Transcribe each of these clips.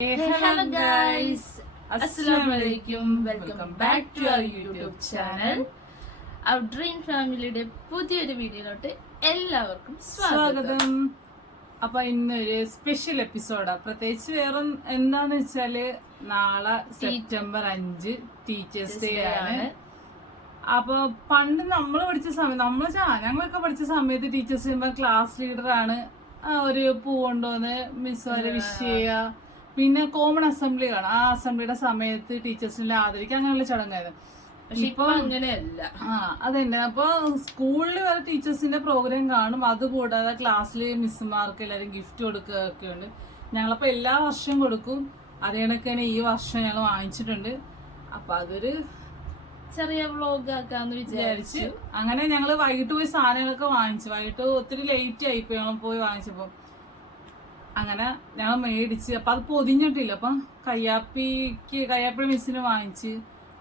Hello guys, Assalamualaikum. Welcome back to our YouTube channel. Our Dream Familyയുടെ പുതിയൊരു വീഡിയോയിലോട്ട് എല്ലാവർക്കും സ്വാഗതം. അപ്പൊ ഇന്നൊരു സ്പെഷ്യൽ എപ്പിസോഡാ. പ്രത്യേകിച്ച് വേറെ എന്താന്ന് വെച്ചാല് നാളെ സെപ്റ്റംബർ 5 ടീച്ചേഴ്സ് ഡേ ആണ്. അപ്പൊ പണ്ട് നമ്മൾ പഠിച്ച സമയം ഞങ്ങളൊക്കെ പഠിച്ച സമയത്ത് ടീച്ചേഴ്സ് ക്ലാസ് ലീഡറാണ് ഒരു പൂ കൊണ്ടുവന്ന് മിസ് വരെ വിഷ് ചെയ്യുക. പിന്നെ കോമൺ അസംബ്ലി കാണാം. ആ അസംബ്ലിയുടെ സമയത്ത് ടീച്ചേഴ്സിനെ ആദരിക്കുക, അങ്ങനെയുള്ള ചടങ്ങായിരുന്നു. ഇപ്പൊ അങ്ങനെയല്ല. അതന്നെ. അപ്പൊ സ്കൂളിൽ വരെ ടീച്ചേഴ്സിന്റെ പ്രോഗ്രാം കാണും. അതുകൂടാതെ ക്ലാസ്സിൽ മിസ്സുമാർക്ക് എല്ലാവരും ഗിഫ്റ്റ് കൊടുക്കുക ഒക്കെ ഉണ്ട്. ഞങ്ങളപ്പോ എല്ലാ വർഷവും കൊടുക്കും. അതേ കണക്ക് തന്നെ ഈ വർഷം ഞങ്ങൾ വാങ്ങിച്ചിട്ടുണ്ട്. അപ്പൊ അതൊരു ചെറിയ വ്ലോഗ് ആക്കാന്ന് വിചാരിച്ചു. അങ്ങനെ ഞങ്ങള് വൈകിട്ട് പോയി സാധനങ്ങളൊക്കെ വാങ്ങിച്ചു. വൈകിട്ട് ഒത്തിരി ലേറ്റ് ആയിപ്പോ ഞങ്ങൾ പോയി വാങ്ങിച്ചപ്പോ അങ്ങനെ ഞങ്ങൾ മേടിച്ച്. അപ്പൊ അത് പൊതിഞ്ഞിട്ടില്ല. അപ്പൊ കയ്യാപ്പിയുടെ മിസ്സിന് വാങ്ങിച്ച്,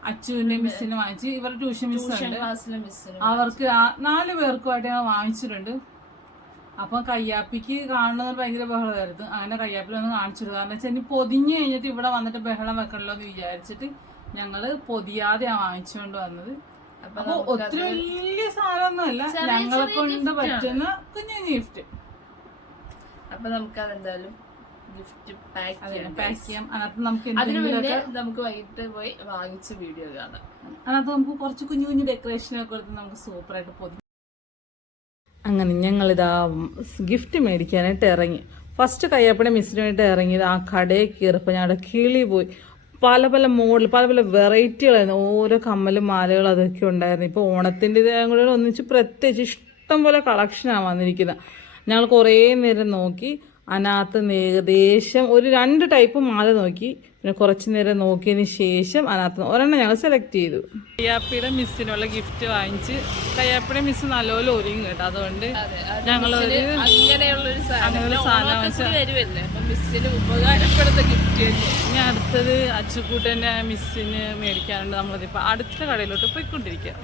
അച്ചുവിന്റെ മിസ്സിന് വാങ്ങിച്ച്, ഇവരുടെ ട്യൂഷൻ മിസ്സുണ്ട്, അവർക്ക് 4 പേർക്കുമായിട്ട് ഞങ്ങൾ വാങ്ങിച്ചിട്ടുണ്ട്. അപ്പൊ കയ്യാപ്പിക്ക് കാണുന്നത് ഭയങ്കര ബഹളമായിരുന്നു. അങ്ങനെ കയ്യാപ്പിൽ ഒന്ന് കാണിച്ചിട്ട്, കാരണം വെച്ചാൽ ഇനി പൊതിഞ്ഞു കഴിഞ്ഞിട്ട് ഇവിടെ വന്നിട്ട് ബഹളം വെക്കണല്ലോ എന്ന് വിചാരിച്ചിട്ട് ഞങ്ങള് പൊതിയാതെയാണ് വാങ്ങിച്ചുകൊണ്ട് വന്നത്. അപ്പൊ ഒത്തിരി വലിയ സാധനമൊന്നുമല്ല, ഞങ്ങളെ കൊണ്ട് പറ്റുന്ന കുഞ്ഞു ഗിഫ്റ്റ്. അപ്പൊ നമുക്ക് അതെന്തായാലും ഗിഫ്റ്റ് പാക്ക് ചെയ്യാം. അതിനകത്ത് നമുക്ക് നമുക്ക് വൈകിട്ട് പോയി വാങ്ങിച്ച വീഡിയോ കാണാം. അതിനകത്ത് നമുക്ക് കുറച്ച് കുഞ്ഞു കുഞ്ഞു ഡെക്കറേഷനൊക്കെ കൊടുത്ത് നമുക്ക് സൂപ്പറായിട്ട് പൊതി. അങ്ങനെ ഞങ്ങളിതാ ഗിഫ്റ്റ് മേടിക്കാനായിട്ട് ഇറങ്ങി. ഫസ്റ്റ് കയ്യപ്പടെ മിസ്സിന് വേണ്ടി ഇറങ്ങിയത് ആ കടയിൽ കയറിയപ്പോൾ ഞങ്ങളുടെ കിളി പോയി. പല പല മോഡൽ, പല പല വെറൈറ്റികളായിരുന്നു. ഓരോ കമ്മലും മാലകളും അതൊക്കെ ഉണ്ടായിരുന്നു. ഇപ്പോൾ ഓണത്തിൻ്റെ കൂടെ ഒന്നിച്ച് പ്രത്യേകിച്ച് ഇഷ്ടം പോലെ കളക്ഷനാണ് വന്നിരിക്കുന്നത്. ഞങ്ങൾ കുറേ നേരം നോക്കി. അതിനകത്ത് ഏകദേശം ഒരു 2 ടൈപ്പ് മാല നോക്കി. പിന്നെ കുറച്ച് നേരം നോക്കിയതിന് ശേഷം അതിനകത്ത് ഒരെണ്ണം ഞങ്ങൾ സെലക്ട് ചെയ്തു. കയ്യാപ്പിയുടെ മിസ്സിനുള്ള ഗിഫ്റ്റ് വാങ്ങിച്ച്. കയ്യാപ്പിയുടെ മിസ് നല്ലപോലെ ഒരുങ്ങി കേട്ടോ. അതുകൊണ്ട് ഞങ്ങൾ അങ്ങനെയുള്ളൊരു സാധനം ഉപകാരപ്പെടുന്ന ഗിഫ്റ്റ്. ഇനി അടുത്തത് അച്ചുക്കൂട്ടൻ്റെ മിസ്സിന് മേടിക്കാനുണ്ട്. നമ്മളതിപ്പോൾ അടുത്ത കടയിലോട്ട് പോയിക്കൊണ്ടിരിക്കുക.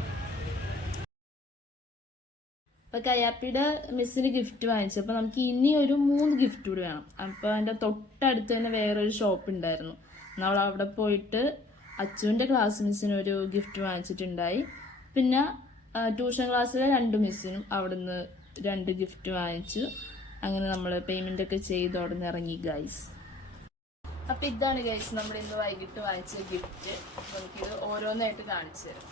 അപ്പൊ കയ്യാപ്പിയുടെ മിസ്സിന് ഗിഫ്റ്റ് വാങ്ങിച്ചപ്പോൾ നമുക്ക് ഇനി ഒരു 3 ഗിഫ്റ്റ് കൂടി വേണം. അപ്പൊ അതിന്റെ തൊട്ടടുത്ത് തന്നെ വേറൊരു ഷോപ്പ് ഉണ്ടായിരുന്നു. നമ്മൾ അവിടെ പോയിട്ട് അച്ചുവിന്റെ ക്ലാസ് മിസ്സിന് ഒരു ഗിഫ്റ്റ് വാങ്ങിച്ചിട്ടുണ്ടായി. പിന്നെ ട്യൂഷൻ ക്ലാസ്സിലെ 2 മിസ്സിനും അവിടുന്ന് 2 ഗിഫ്റ്റ് വാങ്ങിച്ചു. അങ്ങനെ നമ്മൾ പേയ്മെന്റ് ഒക്കെ ചെയ്ത് അവിടെ നിന്ന് ഇറങ്ങി ഗൈസ്. അപ്പൊ ഇതാണ് ഗൈസ് നമ്മൾ ഇന്ന് വൈകിട്ട് വാങ്ങിച്ച ഗിഫ്റ്റ്. നമുക്കിത് ഓരോന്നായിട്ട് കാണിച്ചു തരാം.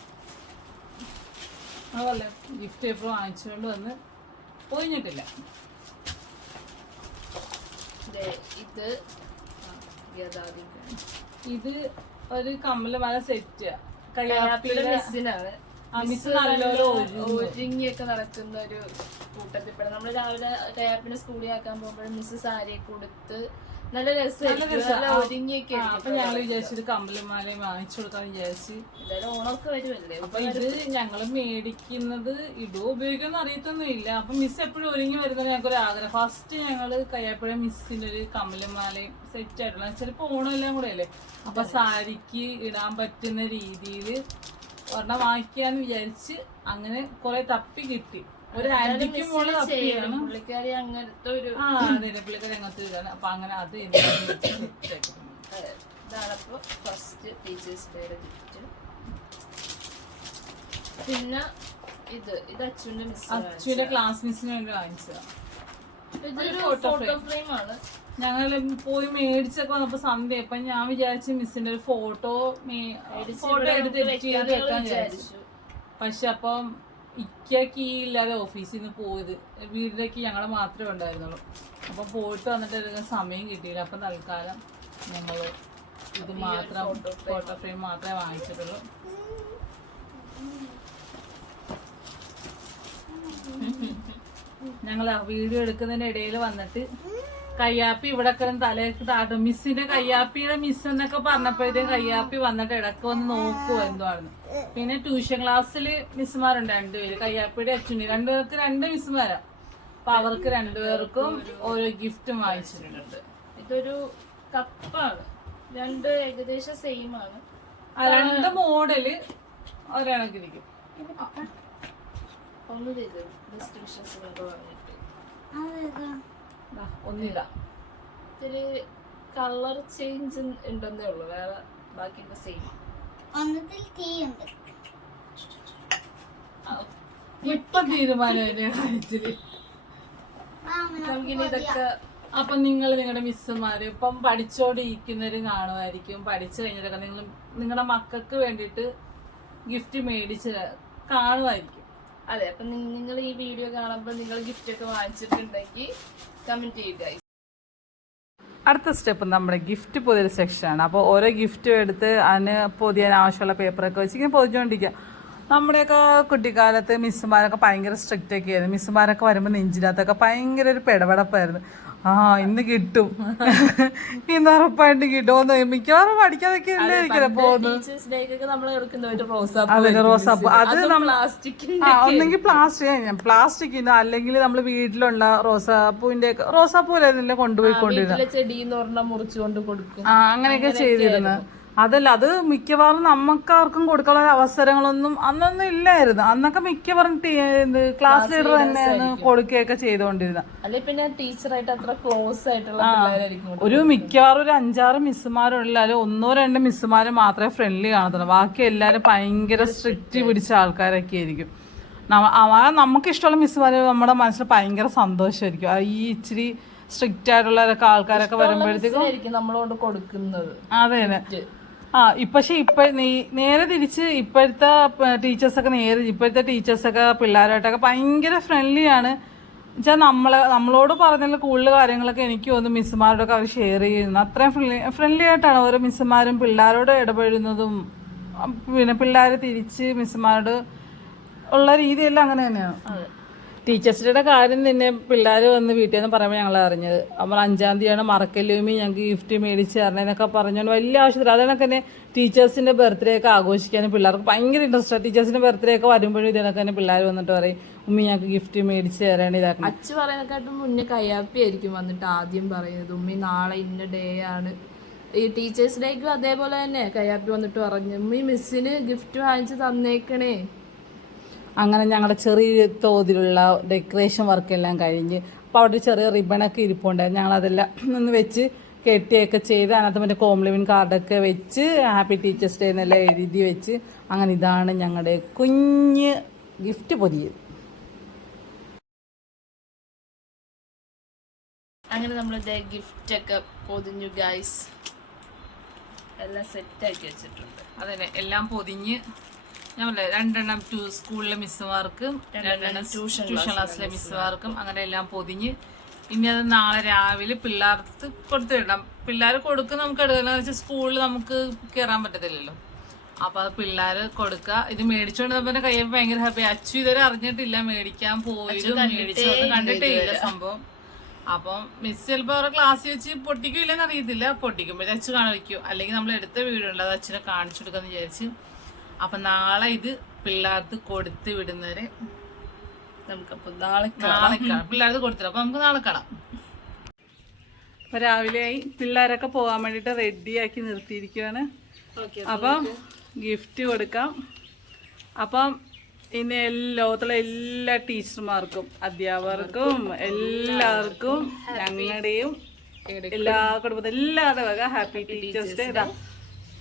അതല്ലേ ഗിഫ്റ്റ് എപ്പോൾ വാങ്ങിച്ചുകൊണ്ട് വന്ന് പൊതിഞ്ഞിട്ടില്ല. ഇത് ഒരു കമ്മലമാല സെറ്റ് മിസ്സിനാണ്. ഒരുങ്ങിയൊക്കെ നടക്കുന്ന ഒരു കൂട്ടത്തിൽപ്പെടാം. നമ്മള് രാവിലെ കയ്യാപ്പിനെ സ്കൂളിൽ ആക്കാൻ പോകുമ്പോഴും മിസ് സാരിയൊക്കെ കൊടുത്ത് നല്ല രസമായിരിക്കും. അപ്പൊ ഞങ്ങൾ വിചാരിച്ചൊരു കമ്പലമാലയും വാങ്ങിച്ചു കൊടുക്കാൻ വിചാരിച്ച്. ഓണമൊക്കെ വരുമല്ലേ. അപ്പൊ ഇത് ഞങ്ങള് മേടിക്കുന്നത് ഉപയോഗിക്കുന്ന അറിയത്തൊന്നും ഇല്ല. അപ്പൊ മിസ് എപ്പോഴും ഒരുങ്ങി വരുന്നത് ഞങ്ങൾക്കൊരു ആഗ്രഹം. ഫസ്റ്റ് ഞങ്ങള് കയ്യാപ്പുഴ മിസ്സിന്റെ ഒരു കമ്പലമാലയും സെറ്റ് ആയിട്ടുള്ള, ചിലപ്പോ ഓണം എല്ലാം കൂടെ അല്ലേ, അപ്പൊ സാരിക്ക് ഇടാൻ പറ്റുന്ന രീതിയിൽ ഒരെണ്ണം വാങ്ങിക്കാന്ന് വിചാരിച്ച് അങ്ങനെ കുറെ തപ്പി കിട്ടി. ഒരു ആന്റിക്കും മോള് തപ്പിയാണ്. പുള്ളിക്കാരി അങ്ങനത്തെ ഒരു പുള്ളിക്കാരി അങ്ങനത്തെ ഇതാണ്. അപ്പൊ അങ്ങനെ അത് ഇതാണപ്പോ ഫസ്റ്റ് ടീച്ചേഴ്സ് ഡേയുടെ ഗിഫ്റ്റ്. പിന്നെ ഇത് അച്ചുവിന്റെ ക്ലാസ് മിസ്സിന് വേണ്ടി വാങ്ങിച്ചതാണ്. ഇതൊരു ഫോട്ടോ ഫ്രെയിം ആണ്. ഞങ്ങൾ പോയി മേടിച്ചൊക്കെ വന്നപ്പോ സന്ധ്യ. അപ്പൊ ഞാൻ വിചാരിച്ചു മിസ്സിന്റെ ഒരു ഫോട്ടോ എടുത്ത് എഡിറ്റ് ചെയ്ത് വെക്കാൻ വിചാരിച്ചു. പക്ഷെ അപ്പം കീ ഇല്ലാതെ ഓഫീസിൽ നിന്ന് പോയത്. വീട്ടിലേക്ക് ഞങ്ങൾ മാത്രമേ ഉണ്ടായിരുന്നുള്ളൂ. അപ്പൊ പോയിട്ട് വന്നിട്ട് എടുക്കാൻ സമയം കിട്ടിയില്ല. അപ്പൊ തൽക്കാലം ഞങ്ങള് ഇത് മാത്രം ഫോട്ടോ ഫ്രെയിം മാത്രമേ വാങ്ങിച്ചിട്ടുള്ളൂ. ഞങ്ങൾ വീഡിയോ എടുക്കുന്നതിന്റെ ഇടയിൽ വന്നിട്ട് കയ്യാപ്പി ഇവിടെ തലയൊക്കെ താട്ടും. മിസ്സിന്റെ കയ്യാപ്പിയുടെ മിസ് എന്നൊക്കെ പറഞ്ഞപ്പോഴത്തേക്കും കയ്യാപ്പി വന്നിട്ട് ഇടക്ക് വന്ന് നോക്കുവോ എന്തുവാണെന്ന്. പിന്നെ ട്യൂഷൻ ക്ലാസ്സില് മിസ്സുമാരുണ്ട് 2 പേര്, കയ്യാപ്പിയുടെ അച്ഛന്. 2 പേർക്ക് 2 മിസ്സുമാരാ. അപ്പൊ അവർക്ക് 2 പേർക്കും ഓരോ ഗിഫ്റ്റും വാങ്ങിച്ചിട്ടുണ്ട്. ഇതൊരു കപ്പാണ്. 2 ഏകദേശം സെയിം ആണ്. 2 മോഡല് ഒരെണക്കിരിക്കും. ഒന്നിതാ ഒന്നിതാ കളർ ചേഞ്ച് ഉണ്ടെന്നേ ഉള്ളൂ, വേറെ ബാക്കി സെയിം. ഒന്നത്തിൽ തീയുണ്ട്. ഇപ്പൊ തീരുമാനമായിരുന്നു കാര്യത്തില്. നമുക്കിനി ഇതൊക്കെ അപ്പൊ നിങ്ങൾ നിങ്ങളുടെ മിസ്സുമാര് ഇപ്പം പഠിച്ചോണ്ടിരിക്കുന്നവരും കാണുമായിരിക്കും, പഠിച്ചു കഴിഞ്ഞിട്ടൊക്കെ നിങ്ങൾ നിങ്ങളുടെ മക്കൾക്ക് വേണ്ടിയിട്ട് ഗിഫ്റ്റ് മേടിച്ച് കാണുമായിരിക്കും. അതെ. അപ്പൊ നിങ്ങൾ ഈ വീഡിയോ കാണുമ്പോൾ നിങ്ങൾ ഗിഫ്റ്റ് ഒക്കെ വാങ്ങിച്ചിട്ടുണ്ടെങ്കിൽ കമന്റ് ചെയ്യുക. അടുത്ത സ്റ്റെപ്പ് നമ്മുടെ ഗിഫ്റ്റ് പൊതിയൽ സെക്ഷനാണ്. അപ്പോൾ ഓരോ ഗിഫ്റ്റും എടുത്ത് അതിന് പൊതിയാൻ ആവശ്യമുള്ള പേപ്പറൊക്കെ വെച്ച് ഇങ്ങനെ പൊതിഞ്ഞുകൊണ്ടിരിക്കുക. നമ്മുടെയൊക്കെ കുട്ടിക്കാലത്ത് മിസ്സുമാരൊക്കെ ഭയങ്കര സ്ട്രിക്റ്റ് ഒക്കെ ആയിരുന്നു. മിസ്സുമാരൊക്കെ വരുമ്പോൾ നെഞ്ചിനകത്തൊക്കെ ഭയങ്കര ഒരു പെടപെടപ്പായിരുന്നു. ഇന്ന് കിട്ടും, ഇന്ന് ഉറപ്പായിട്ട് കിട്ടുമോന്ന്. മിക്കവാറും പഠിക്കാതൊക്കെ പോകുന്നത്. അതെ, റോസാപ്പൂ. അത് ഒന്നെങ്കിൽ പ്ലാസ്റ്റിക്കിന്റെ അല്ലെങ്കിൽ നമ്മൾ വീട്ടിലുള്ള റോസാപ്പൂലായിരുന്നില്ല കൊണ്ടുപോയിക്കൊണ്ടിരുന്നത്. ചെടി മുറിച്ചുകൊണ്ട് കൊടുക്കും. അങ്ങനെയൊക്കെ ചെയ്തിരുന്നു. അതല്ല, അത് മിക്കവാറും നമുക്കാർക്കും കൊടുക്കാനുള്ള അവസരങ്ങളൊന്നും അന്നൊന്നും ഇല്ലായിരുന്നു. അന്നൊക്കെ മിക്കവാറും ക്ലാസ് ലീഡർ തന്നെയാണ് കൊടുക്കുകയൊക്കെ ചെയ്തുകൊണ്ടിരുന്നത്. അല്ലെ പിന്നെ ടീച്ചറായിട്ട് അത്ര ക്ലോസ് ആയിട്ടുള്ള പിള്ളേരായിരിക്കും. ഒരു മിക്കവാറും ഒരു 5-6 മിസ്സുമാരുള്ളാലും 1-2 മിസ്സുമാര് മാത്രമേ ഫ്രണ്ട്ലി കാണത്തുള്ളൂ. ബാക്കി എല്ലാവരും ഭയങ്കര സ്ട്രിക്റ്റ് പിടിച്ച ആൾക്കാരൊക്കെ ആയിരിക്കും. നമുക്ക് ഇഷ്ടമുള്ള മിസ്സുമാര് നമ്മുടെ മനസ്സിൽ ഭയങ്കര സന്തോഷമായിരിക്കും. ഈ ഇച്ചിരി സ്ട്രിക്റ്റ് ആയിട്ടുള്ള ആൾക്കാരൊക്കെ വരുമ്പോഴത്തേക്കും നമ്മളോട് കൊടുക്കുന്നത്. അതെ. പക്ഷെ നേരെ തിരിച്ച് ഇപ്പോഴത്തെ ടീച്ചേഴ്സൊക്കെ പിള്ളേരായിട്ടൊക്കെ ഭയങ്കര ഫ്രണ്ട്ലി ആണ്. വെച്ചാൽ നമ്മളോട് പറഞ്ഞുള്ള കൂടുതൽ കാര്യങ്ങളൊക്കെ എനിക്ക് തോന്നുന്നു മിസ്സുമാരോടൊക്കെ അവർ ഷെയർ ചെയ്യുന്നു. അത്രയും ഫ്രണ്ട്ലി ആയിട്ടാണ് ഓരോ മിസ്സുമാരും പിള്ളേരോട് ഇടപെടുന്നതും. പിന്നെ പിള്ളേർ തിരിച്ച് മിസ്സുമാരോട് ഉള്ള രീതിയെല്ലാം അങ്ങനെ തന്നെയാണ്. ടീച്ചേഴ്സ് ഡേയുടെ കാര്യം തന്നെ പിള്ളേർ വന്ന് വീട്ടിൽ നിന്ന് പറയുമ്പോൾ ഞങ്ങൾ അറിഞ്ഞത്. നമ്മൾ 5-ാം തീയതിയാണ് മറക്കല്ലുമി ഞങ്ങൾക്ക് ഗിഫ്റ്റ് മേടിച്ച് തരണേന്നൊക്കെ പറഞ്ഞുകൊണ്ട് വലിയ ആവശ്യത്തിൽ അതിനൊക്കെ തന്നെ ടീച്ചേഴ്സിൻ്റെ ബർത്ത്ഡേ ഒക്കെ ആഘോഷിക്കാനും പിള്ളേർക്ക് ഭയങ്കര ഇൻട്രസ്റ്റാണ്. ടീച്ചേഴ്സിൻ്റെ ബർത്ത്ഡേ ഒക്കെ വരുമ്പോഴും ഇതിനൊക്കെ തന്നെ പിള്ളേർ വന്നിട്ട് പറയും ഉമ്മി ഞങ്ങൾക്ക് ഗിഫ്റ്റ് മേടിച്ച് തരാണ് ഇതാക്കണം. അച്ഛൻ പറയുന്നതിനെക്കാട്ടും മുന്നേ കയ്യാപ്പിയായിരിക്കും വന്നിട്ട് ആദ്യം പറയുന്നത് ഉമ്മി നാളെ ഇന്ന ഡേ ആണ്. ഈ ടീച്ചേഴ്സ് ഡേക്ക് അതേപോലെ തന്നെ കയ്യാപ്പി വന്നിട്ട് പറഞ്ഞു ഉമ്മി മിസ്സിന് ഗിഫ്റ്റ് വാങ്ങിച്ച് തന്നേക്കണേ. അങ്ങനെ ഞങ്ങളുടെ ചെറിയ തോതിലുള്ള ഡെക്കറേഷൻ വർക്കെല്ലാം കഴിഞ്ഞ് അപ്പോൾ അവിടെ ഒരു ചെറിയ റിബണൊക്കെ ഇരിപ്പുണ്ടായിരുന്നു. ഞങ്ങളതെല്ലാം ഒന്ന് വെച്ച് കെട്ടിയൊക്കെ ചെയ്ത് അതിനകത്ത് മറ്റേ കോംപ്ലിമെൻറ്റ് കാർഡൊക്കെ വെച്ച് ഹാപ്പി ടീച്ചേഴ്സ് ഡേ എന്നെല്ലാം എഴുതി വെച്ച് അങ്ങനെ ഇതാണ് ഞങ്ങളുടെ കുഞ്ഞ് ഗിഫ്റ്റ് പൊതിയത്. അങ്ങനെ നമ്മൾ ഗിഫ്റ്റ് ഒക്കെ പൊതിഞ്ഞു ഗൈസ്, എല്ലാം സെറ്റാക്കി വെച്ചിട്ടുണ്ട്. അതന്നെ, എല്ലാം പൊതിഞ്ഞ് ഞങ്ങളെ 2 സ്കൂളിലെ മിസ്സുമാർക്കും 2 ട്യൂഷൻ ക്ലാസ്സിലെ മിസ്സുമാർക്കും അങ്ങനെ എല്ലാം പൊതിഞ്ഞ് ഇനി അത് നാളെ രാവിലെ പിള്ളേർക്ക് കൊടുത്തു വിടണം. പിള്ളേർ കൊടുക്കുക നമുക്ക് എടുക്കുന്ന വെച്ചാൽ സ്കൂളിൽ നമുക്ക് കയറാൻ പറ്റത്തില്ലല്ലോ. അപ്പൊ അത് പിള്ളേർ കൊടുക്കുക. ഇത് മേടിച്ചോണ്ട് നമ്മുടെ കയ്യിൽ ഭയങ്കര ഹാപ്പി. അച്ചു ഇതുവരെ അറിഞ്ഞിട്ടില്ല മേടിക്കാൻ പോയതും മേടിച്ചതും കണ്ടിട്ടേ ഇല്ല സംഭവം. അപ്പം മിസ് ചിലപ്പോൾ അവരുടെ ക്ലാസ്സിൽ വെച്ച് പൊട്ടിക്കില്ലെന്ന് അറിയത്തില്ല. പൊട്ടിക്കുമ്പോഴേ അച്ചു കാണിക്കൂ, അല്ലെങ്കിൽ നമ്മൾ എടുത്ത വീഡിയോ ഉണ്ട് അത് അച്ഛനെ കാണിച്ചു കൊടുക്കാന്ന് വിചാരിച്ച്. അപ്പൊ നാളെ ഇത് പിള്ളേർക്ക് കൊടുത്ത് വിടുന്നവരെ നമുക്കപ്പോ നാളെ പിള്ളേർക്ക് കൊടുത്തില്ല. അപ്പൊ നമുക്ക് നാളെ കാണാം. അപ്പൊ രാവിലെയായി പിള്ളേരൊക്കെ പോകാൻ വേണ്ടിട്ട് റെഡിയാക്കി നിർത്തിയിരിക്കുകയാണ്. അപ്പം ഗിഫ്റ്റ് കൊടുക്കാം. അപ്പം ഇനി ലോകത്തുള്ള എല്ലാ ടീച്ചർമാർക്കും അധ്യാപകർക്കും എല്ലാവർക്കും ഞങ്ങളുടെയും എല്ലാ കുടുംബത്തിലും എല്ലാവരുടെ വക ഹാപ്പി ടീച്ചേഴ്സ് ഡേ. ഇതാ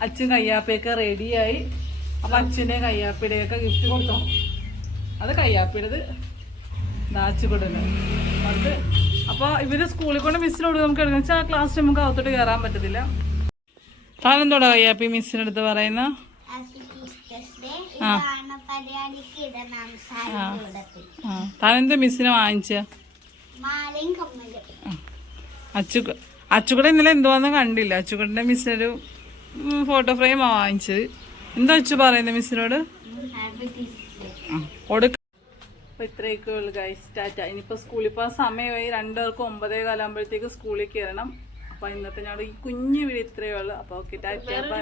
അച്ഛൻ കയ്യാപ്പയൊക്കെ റെഡിയായി. അപ്പൊ അച്ഛൻ്റെ കയ്യാപ്പിയുടെയൊക്കെ ഗിഫ്റ്റ് കൊടുത്തോ. അത് കയ്യാപ്പിയുടേത് നാച്ചുകൊടുന്നു അത്. അപ്പൊ ഇവര് സ്കൂളിൽ കൊണ്ട് മിസ്സിനോട് നമുക്ക് എടുക്കുന്ന വെച്ചാൽ ക്ലാസ് നമുക്ക് അകത്തോട്ട് കയറാൻ പറ്റത്തില്ല. താനെന്തോടാ കയ്യാപ്പി മിസ്സിനടുത്ത് പറയുന്ന? താനെന്താ മിസ്സിനെ വാങ്ങിച്ച? അച്ചുകൂടെ ഇന്നലെ എന്തുവാന്ന് കണ്ടില്ല. അച്ചുകൂടെ മിസ്സിനൊരു ഫോട്ടോ ഫ്രെയിമാ വാങ്ങിച്ചത്. എന്താ അച്ചു പറയുന്നത് മിസ്സിനോട്? കൊടുക്ക. അപ്പൊ ഇത്രയൊക്കെ ഉള്ളു ഗൈസ്. ടാറ്റ. ഇനിയിപ്പോ സ്കൂളിൽ പോകാൻ സമയമായി. 2 പേർക്കും 9:15 ആകുമ്പോഴത്തേക്ക് സ്കൂളിൽ കയറണം. അപ്പൊ ഇന്നത്തെ ഞങ്ങളുടെ ഈ കുഞ്ഞു വീഡിയോ ഇത്രയേ ഉള്ളു. അപ്പൊ ഓക്കെ, ടാറ്റ. ബൈ.